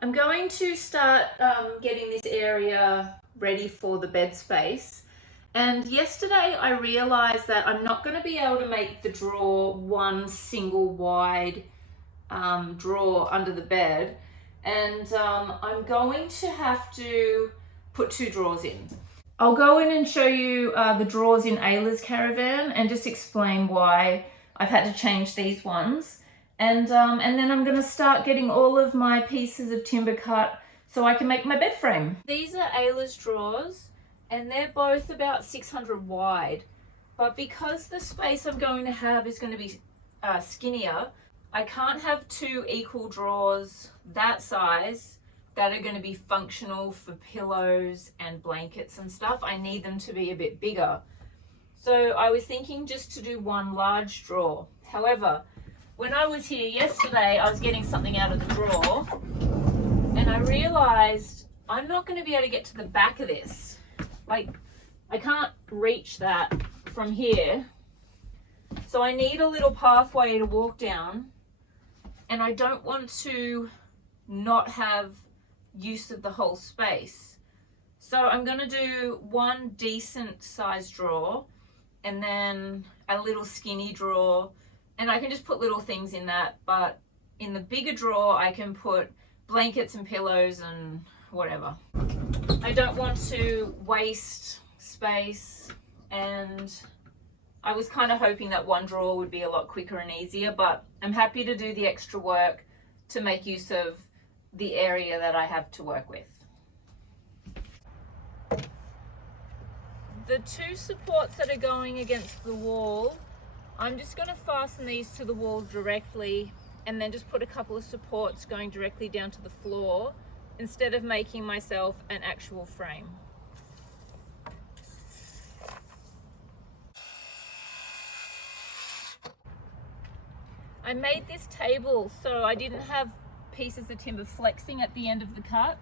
I'm going to start getting this area ready for the bed space. And yesterday I realized that I'm not going to be able to make the drawer one single wide drawer under the bed. And I'm going to have to put two drawers in. I'll go in and show you the drawers in Ayla's Caravan and just explain why I've had to change these ones. And then I'm going to start getting all of my pieces of timber cut so I can make my bed frame. These are Ayla's drawers and they're both about 600 wide. But because the space I'm going to have is going to be skinnier, I can't have two equal drawers that size that are going to be functional for pillows and blankets and stuff. I need them to be a bit bigger. So I was thinking just to do one large drawer. However, when I was here yesterday, I was getting something out of the drawer and I realized I'm not going to be able to get to the back of this. Like, I can't reach that from here. So I need a little pathway to walk down, and I don't want to not have use of the whole space. So I'm going to do one decent size drawer and then a little skinny drawer, and I can just put little things in that, but in the bigger drawer I can put blankets and pillows and whatever. I don't want to waste space, and I was kind of hoping that one drawer would be a lot quicker and easier, but I'm happy to do the extra work to make use of the area that I have to work with. The two supports that are going against the wall, I'm just going to fasten these to the wall directly and then just put a couple of supports going directly down to the floor instead of making myself an actual frame. I made this table so I didn't have pieces of timber flexing at the end of the cut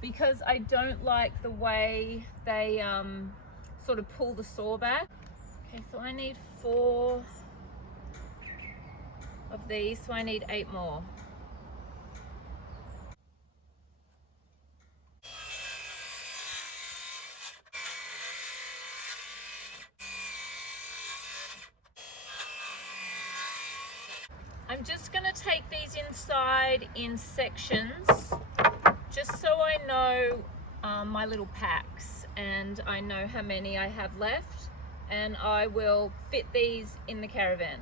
because I don't like the way they sort of pull the saw back. Okay, so I need 4 of these, so I need 8 more. I'm just going to take these inside in sections just so I know my little packs and I know how many I have left, and I will fit these in the Caravan.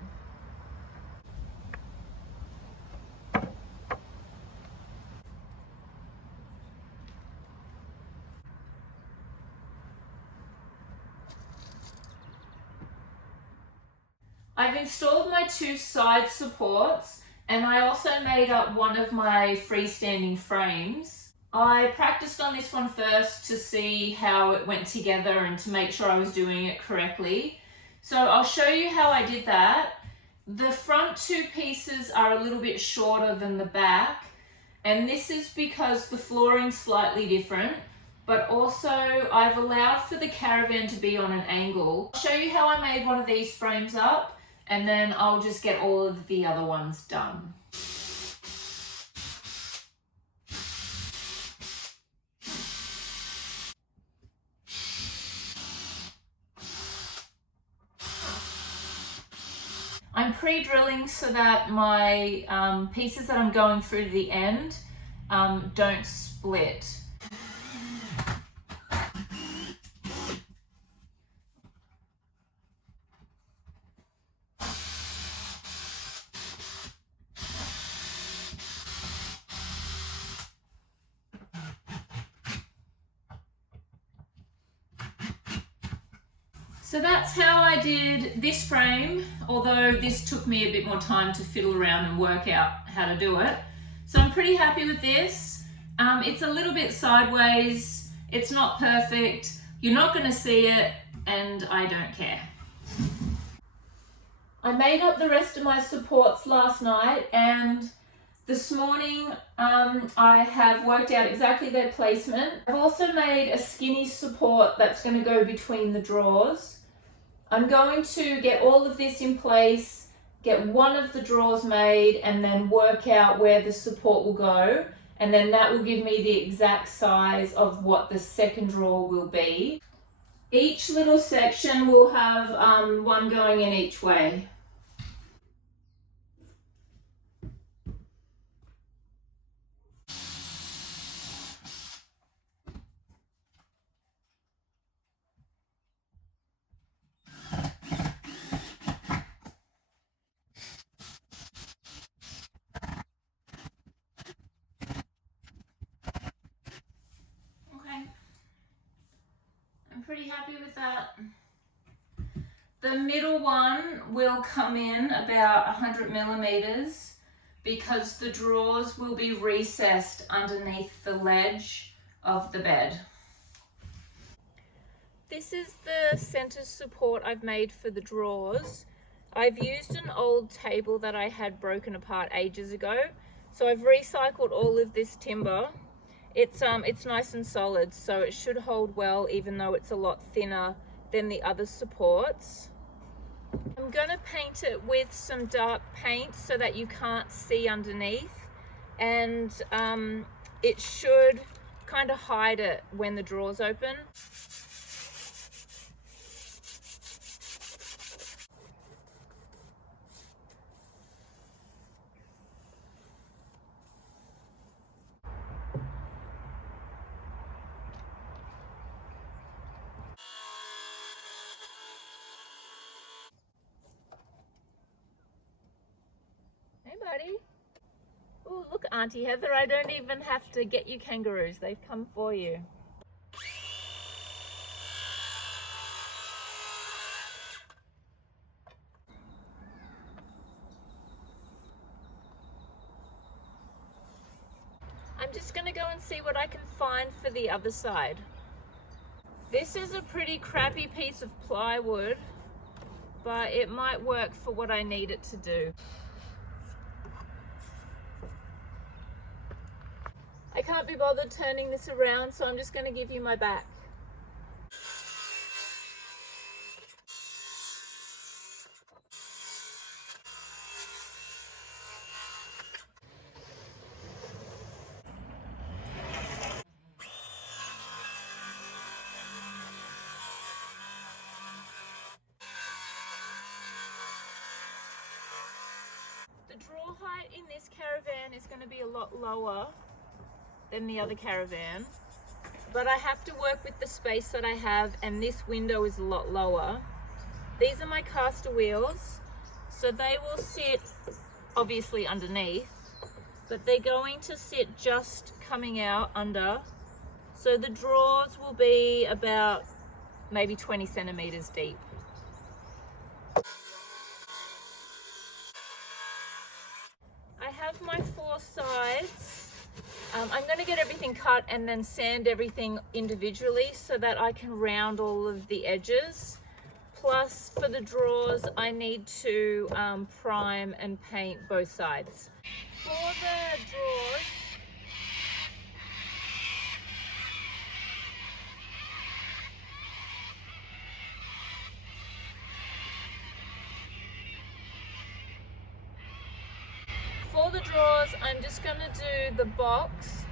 I've installed my 2 side supports, and I also made up one of my freestanding frames. I practiced on this one first to see how it went together and to make sure I was doing it correctly. So I'll show you how I did that. The front 2 pieces are a little bit shorter than the back, and this is because the flooring's slightly different, but also I've allowed for the Caravan to be on an angle. I'll show you how I made one of these frames up, and then I'll just get all of the other ones done. I'm pre-drilling so that my pieces that I'm going through to the end don't split. So that's how I did this frame, although this took me a bit more time to fiddle around and work out how to do it. So I'm pretty happy with this. It's a little bit sideways, it's not perfect, you're not going to see it, and I don't care. I made up the rest of my supports last night, and this morning I have worked out exactly their placement. I've also made a skinny support that's going to go between the drawers. I'm going to get all of this in place, get one of the drawers made, and then work out where the support will go. and then that will give me the exact size of what the second drawer will be. Each little section will have one going in each way. Okay, I'm pretty happy with that. The middle one will come in about 100 millimeters because the drawers will be recessed underneath the ledge of the bed. This is the center support I've made for the drawers. I've used an old table that I had broken apart ages ago. So I've recycled all of this timber. It's nice and solid, so it should hold well even though it's a lot thinner than the other supports. I'm gonna paint it with some dark paint so that you can't see underneath, and it should kind of hide it when the drawers open. Hey buddy. Oh, look, Auntie Heather, I don't even have to get you kangaroos. They've come for you. I'm just gonna go and see what I can find for the other side. This is a pretty crappy piece of plywood, but it might work for what I need it to do. I can't be bothered turning this around, so I'm just going to give you my back. The drawer height in this Caravan is going to be a lot lower than the other Caravan, but I have to work with the space that I have, and this window is a lot lower. These are my caster wheels, so they will sit obviously underneath, but they're going to sit just coming out under, so the drawers will be about maybe 20 centimeters deep. I have my 4 sides. I'm going to get everything cut and then sand everything individually so that I can round all of the edges. Plus, for the drawers, I need to prime and paint both sides. For the drawers, I'm just going to do the box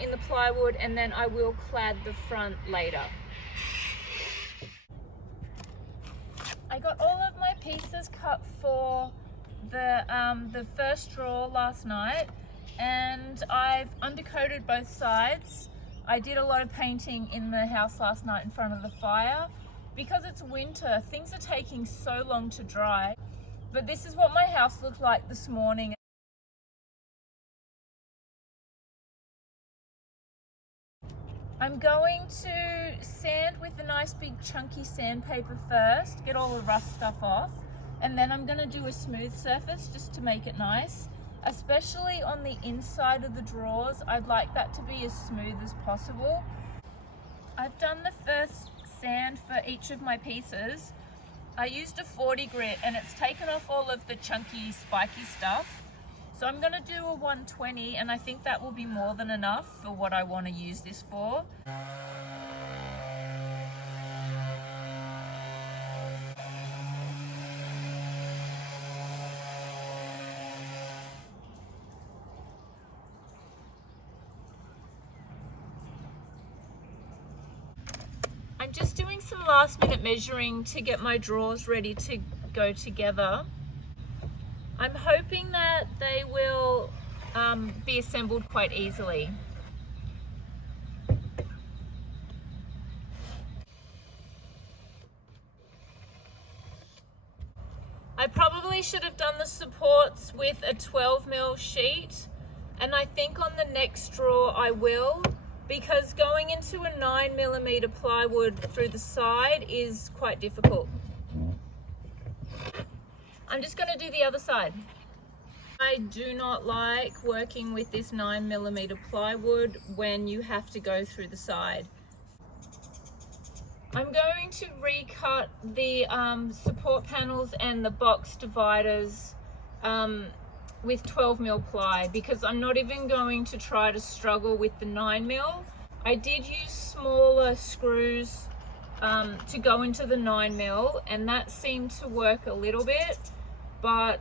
in the plywood, and then I will clad the front later. I got all of my pieces cut for the first drawer last night, and I've undercoated both sides. I did a lot of painting in the house last night in front of the fire. Because it's winter, things are taking so long to dry. But this is what my house looked like this morning. I'm going to sand with a nice big chunky sandpaper first, get all the rust stuff off, and then I'm going to do a smooth surface just to make it nice. Especially on the inside of the drawers, I'd like that to be as smooth as possible. I've done the first sand for each of my pieces. I used a 40 grit and it's taken off all of the chunky spiky stuff. So I'm going to do a 120, and I think that will be more than enough for what I want to use this for. I'm just doing some last minute measuring to get my drawers ready to go together. I'm hoping that they will be assembled quite easily. I probably should have done the supports with a 12mm sheet, and I think on the next drawer I will, because going into a 9mm plywood through the side is quite difficult. I'm just going to do the other side. I do not like working with this 9mm plywood when you have to go through the side. I'm going to recut the support panels and the box dividers with 12mm ply, because I'm not even going to try to struggle with the 9mm. I did use smaller screws to go into the 9mm, and that seemed to work a little bit, but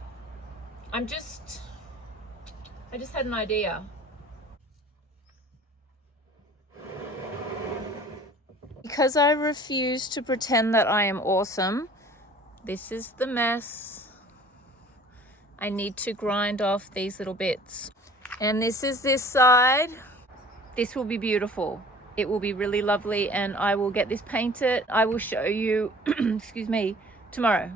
I just had an idea. Because I refuse to pretend that I am awesome, this is the mess. I need to grind off these little bits. And this is this side. This will be beautiful. It will be really lovely, and I will get this painted. I will show you, excuse me, tomorrow.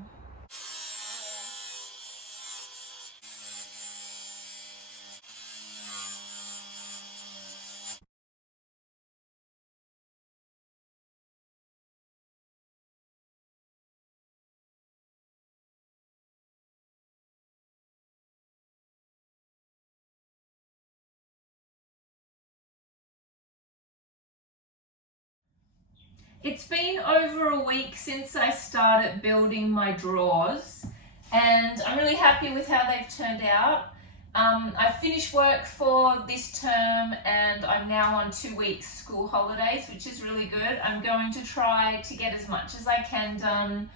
It's been over a week since I started building my drawers, and I'm really happy with how they've turned out. I finished work for this term and I'm now on 2 weeks school holidays, which is really good. I'm going to try to get as much as I can done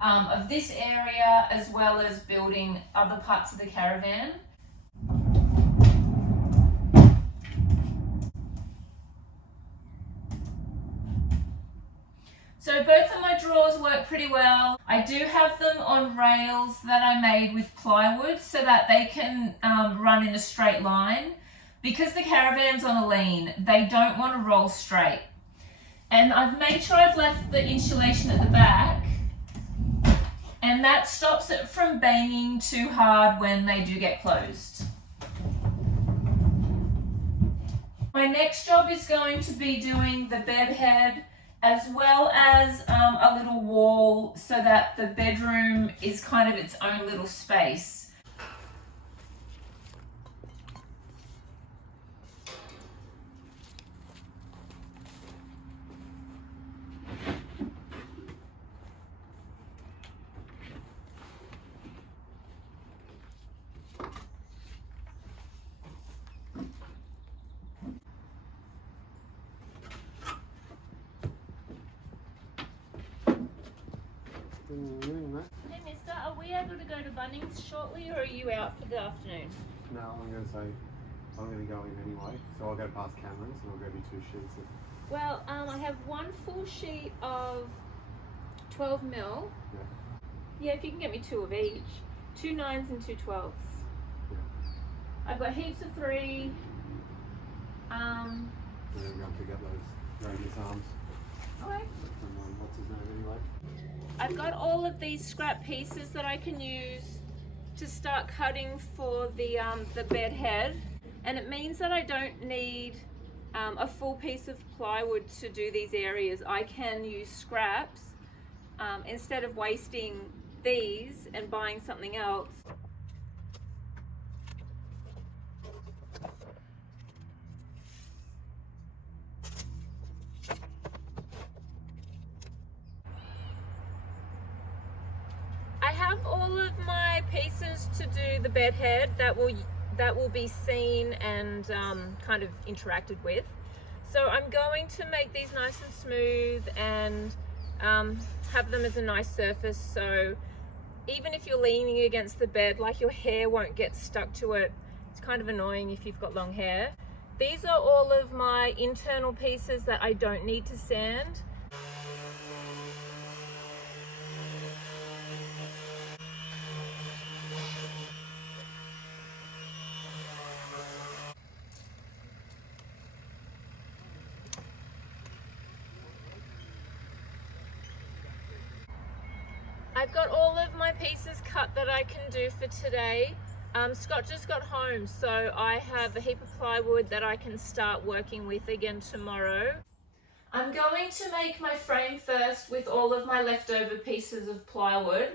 of this area, as well as building other parts of the caravan. So both of my drawers work pretty well. I do have them on rails that I made with plywood so that they can run in a straight line. Because the caravan's on a lean, they don't want to roll straight. And I've made sure I've left the insulation at the back, and that stops it from banging too hard when they do get closed. My next job is going to be doing the bed head, as well as a little wall, so that the bedroom is kind of its own little space. Hey mister, are we able to go to Bunnings shortly, or are you out for the afternoon? No, I'm going to say I'm going to go in anyway, so I'll go past Cameron's and I'll grab you 2 sheets of... Well, I have 1 full sheet of 12mm. Yeah. Yeah, if you can get me 2 of each. 2 9s and 2 12s. Yeah. I've got heaps of 3. And then we're going to pick up those radius arms. Okay. From, what's his name anyway? I've got all of these scrap pieces that I can use to start cutting for the bed head, and it means that I don't need a full piece of plywood to do these areas. I can use scraps instead of wasting these and buying something else. I have all of my pieces to do the bed head that will be seen and kind of interacted with. So I'm going to make these nice and smooth and have them as a nice surface, so even if you're leaning against the bed, like, your hair won't get stuck to it. It's kind of annoying if you've got long hair. These are all of my internal pieces that I don't need to sand. I've got all of my pieces cut that I can do for today. Scott just got home, so I have a heap of plywood that I can start working with again tomorrow. I'm going to make my frame first with all of my leftover pieces of plywood,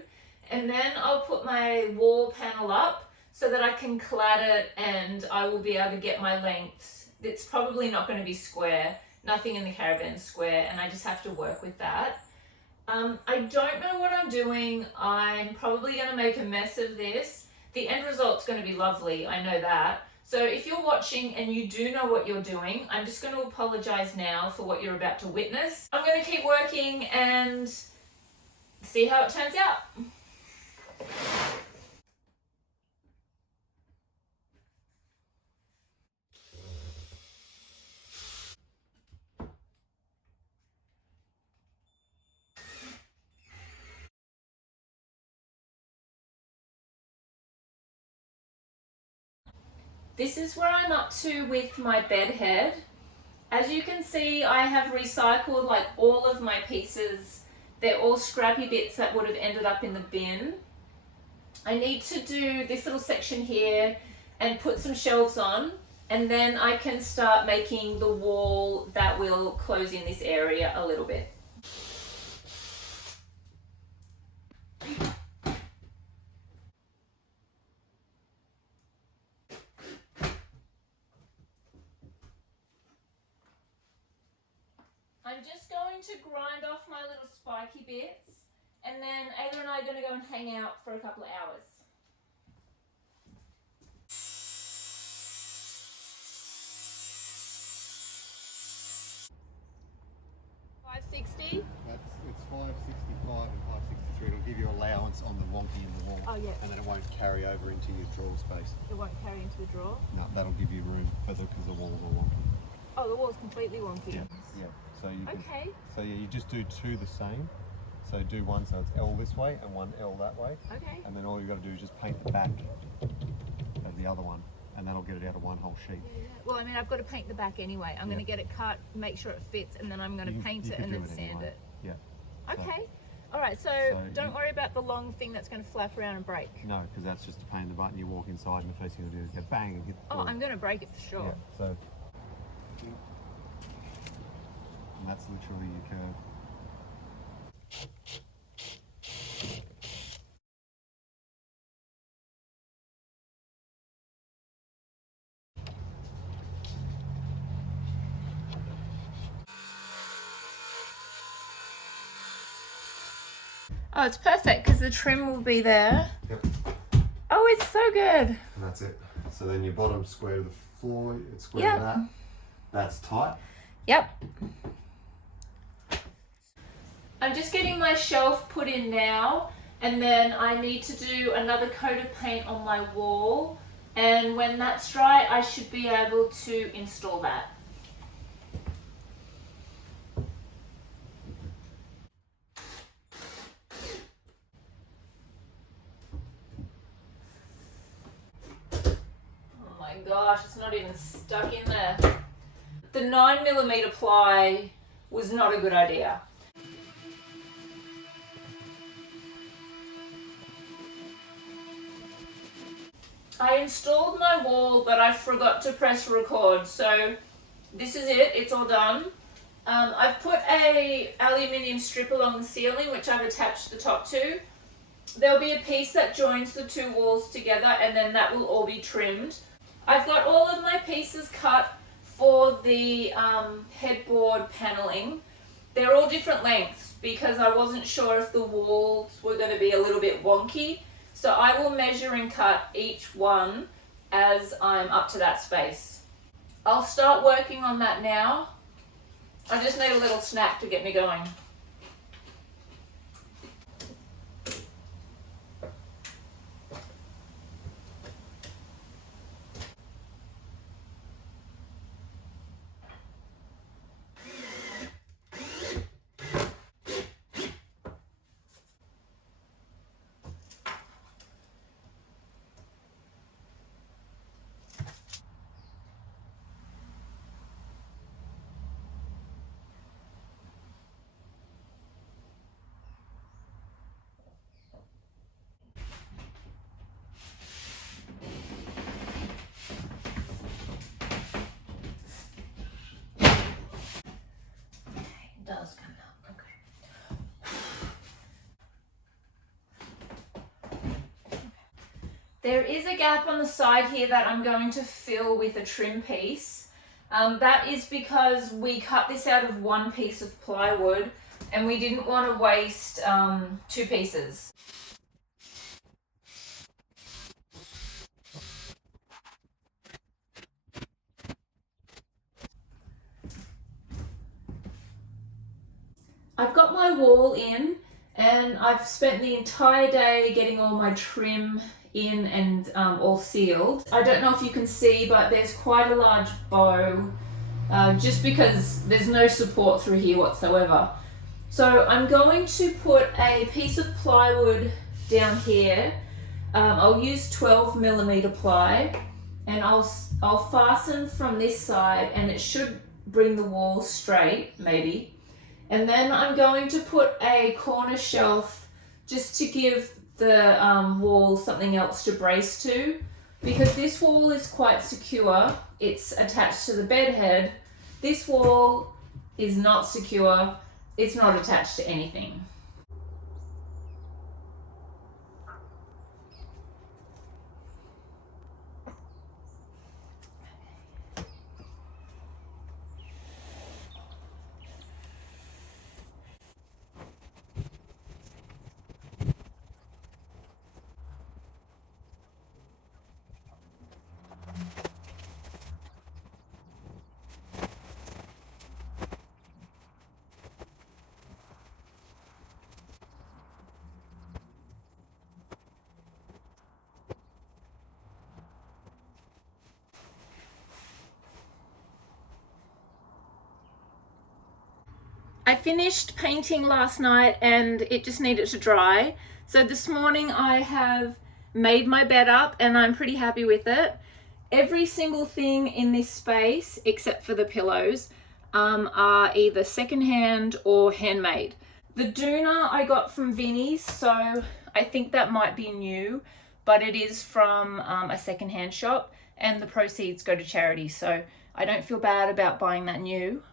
and then I'll put my wall panel up so that I can clad it and I will be able to get my lengths. It's probably not going to be square, nothing in the Caravan square, and I just have to work with that. I don't know what I'm doing. I'm probably going to make a mess of this. The end result's going to be lovely, I know that. So if you're watching and you do know what you're doing, I'm just going to apologize now for what you're about to witness. I'm going to keep working and see how it turns out. This is where I'm up to with my bed head. As you can see, I have recycled like all of my pieces. They're all scrappy bits that would have ended up in the bin. I need to do this little section here and put some shelves on, and then I can start making the wall that will close in this area a little bit. I'm just going to grind off my little spiky bits, and then Ayla and I are going to go and hang out for a couple of hours. $560? It's 565 and 563. It'll give you allowance on the wonky in the wall. Oh yeah. And then it won't carry over into your drawer space. It won't carry into the drawer? No, that'll give you room for because the walls are wonky. Oh, the wall's completely wonky. Yeah. Yeah. So you can, okay. So yeah, you just do two the same. So do one so it's L this way and one L that way. Okay. And then all you've got to do is just paint the back of the other one, and that'll get it out of one whole sheet. Yeah. Well, I mean, I've got to paint the back anyway. I'm going to get it cut, make sure it fits, and then I'm going to paint it and then sand it. Yeah. Okay. All right, so don't worry about the long thing that's going to flap around and break. No, because that's just a pain in the butt, and you walk inside and the first thing you'll do is go bang and hit the floor. I'm going to break it for sure. Yeah, so... And that's literally your curve. Oh, it's perfect because the trim will be there. Yep. Oh, it's so good. And that's it. So then your bottom square of the floor, it's square to that. That's tight. Yep. I'm just getting my shelf put in now, and then I need to do another coat of paint on my wall, and when that's dry I should be able to install that. Oh my gosh, it's not even stuck in there. The 9mm ply was not a good idea. I installed my wall, but I forgot to press record, so this is it, it's all done. I've put a aluminium strip along the ceiling, which I've attached the top to. There'll be a piece that joins the two walls together, and then that will all be trimmed. I've got all of my pieces cut for the headboard paneling. They're all different lengths because I wasn't sure if the walls were going to be a little bit wonky. So I will measure and cut each one as I'm up to that space. I'll start working on that now. I just need a little snack to get me going. There is a gap on the side here that I'm going to fill with a trim piece. That is because we cut this out of one piece of plywood and we didn't want to waste two pieces. I've got my wall in and I've spent the entire day getting all my trim in and all sealed. I don't know if you can see, but there's quite a large bow just because there's no support through here whatsoever. So I'm going to put a piece of plywood down here. I'll use 12mm ply and I'll fasten from this side and it should bring the wall straight, maybe. And then I'm going to put a corner shelf just to give the wall something else to brace to, because this wall is quite secure. It's attached to the bed head. This wall is not secure. It's not attached to anything. I finished painting last night and it just needed to dry. So this morning I have made my bed up and I'm pretty happy with it. Every single thing in this space, except for the pillows, are either secondhand or handmade. The doona I got from Vinnie's, so I think that might be new, but it is from a secondhand shop and the proceeds go to charity, so I don't feel bad about buying that new.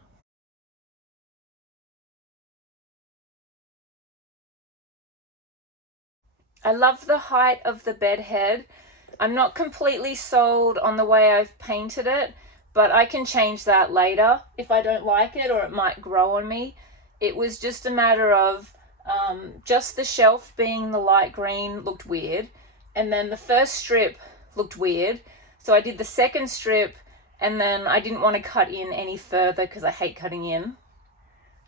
I love the height of the bed head. I'm not completely sold on the way I've painted it, but I can change that later if I don't like it, or it might grow on me. It was just a matter of just the shelf being the light green looked weird, and then the first strip looked weird, so I did the second strip, and then I didn't want to cut in any further because I hate cutting in.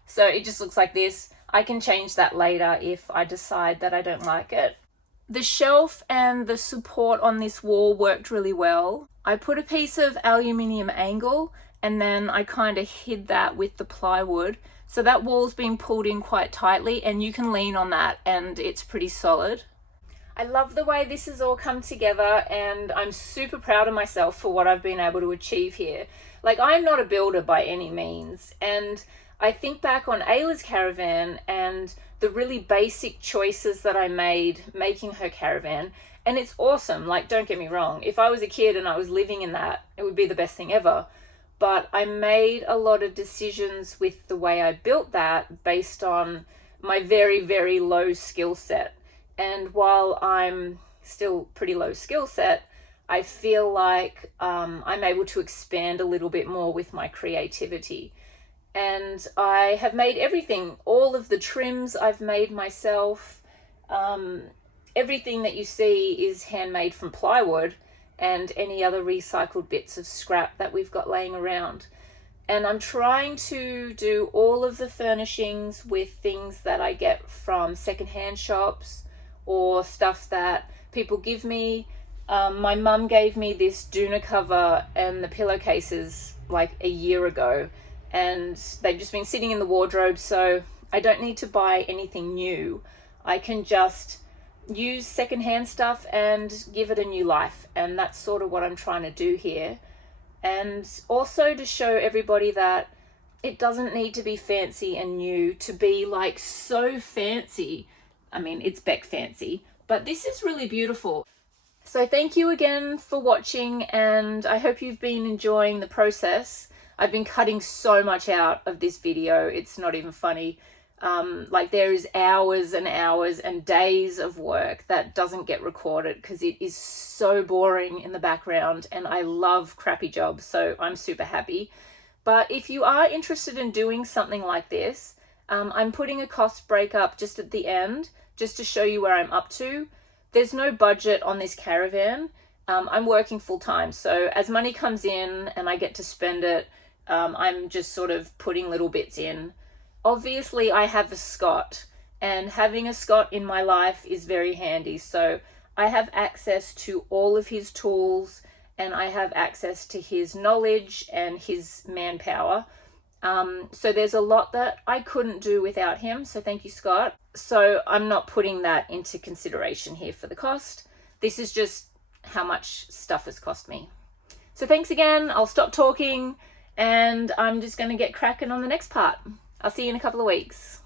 So it just looks like this. I can change that later if I decide that I don't like it. The shelf and the support on this wall worked really well. I put a piece of aluminium angle and then I kind of hid that with the plywood. So that wall's been pulled in quite tightly and you can lean on that and it's pretty solid. I love the way this has all come together and I'm super proud of myself for what I've been able to achieve here. Like, I'm not a builder by any means, and I think back on Ayla's caravan and the really basic choices that I made making her caravan, and it's awesome. Like, don't get me wrong, if I was a kid and I was living in that, it would be the best thing ever. But I made a lot of decisions with the way I built that based on my very, very low skill set. And while I'm still pretty low skill set, I feel like I'm able to expand a little bit more with my creativity. And I have made everything, all of the trims I've made myself. Everything that you see is handmade from plywood and any other recycled bits of scrap that we've got laying around. And I'm trying to do all of the furnishings with things that I get from secondhand shops or stuff that people give me. My mum gave me this doona cover and the pillowcases like a year ago, and they've just been sitting in the wardrobe, so I don't need to buy anything new. I can just use secondhand stuff and give it a new life, and that's sort of what I'm trying to do here. And also to show everybody that it doesn't need to be fancy and new to be like so fancy. I mean, it's Beck fancy, but this is really beautiful. So thank you again for watching, and I hope you've been enjoying the process. I've been cutting so much out of this video, it's not even funny. Like there is hours and hours and days of work that doesn't get recorded because it is so boring in the background, and I love crappy jobs, so I'm super happy. But if you are interested in doing something like this, I'm putting a cost breakup just at the end, just to show you where I'm up to. There's no budget on this caravan. I'm working full time, so as money comes in and I get to spend it, I'm just sort of putting little bits in. Obviously, I have a Scot, and having a Scot in my life is very handy. So I have access to all of his tools, and I have access to his knowledge and his manpower. So there's a lot that I couldn't do without him. So thank you, Scott. So I'm not putting that into consideration here for the cost. This is just how much stuff has cost me. So thanks again. I'll stop talking, and I'm just going to get cracking on the next part. I'll see you in a couple of weeks.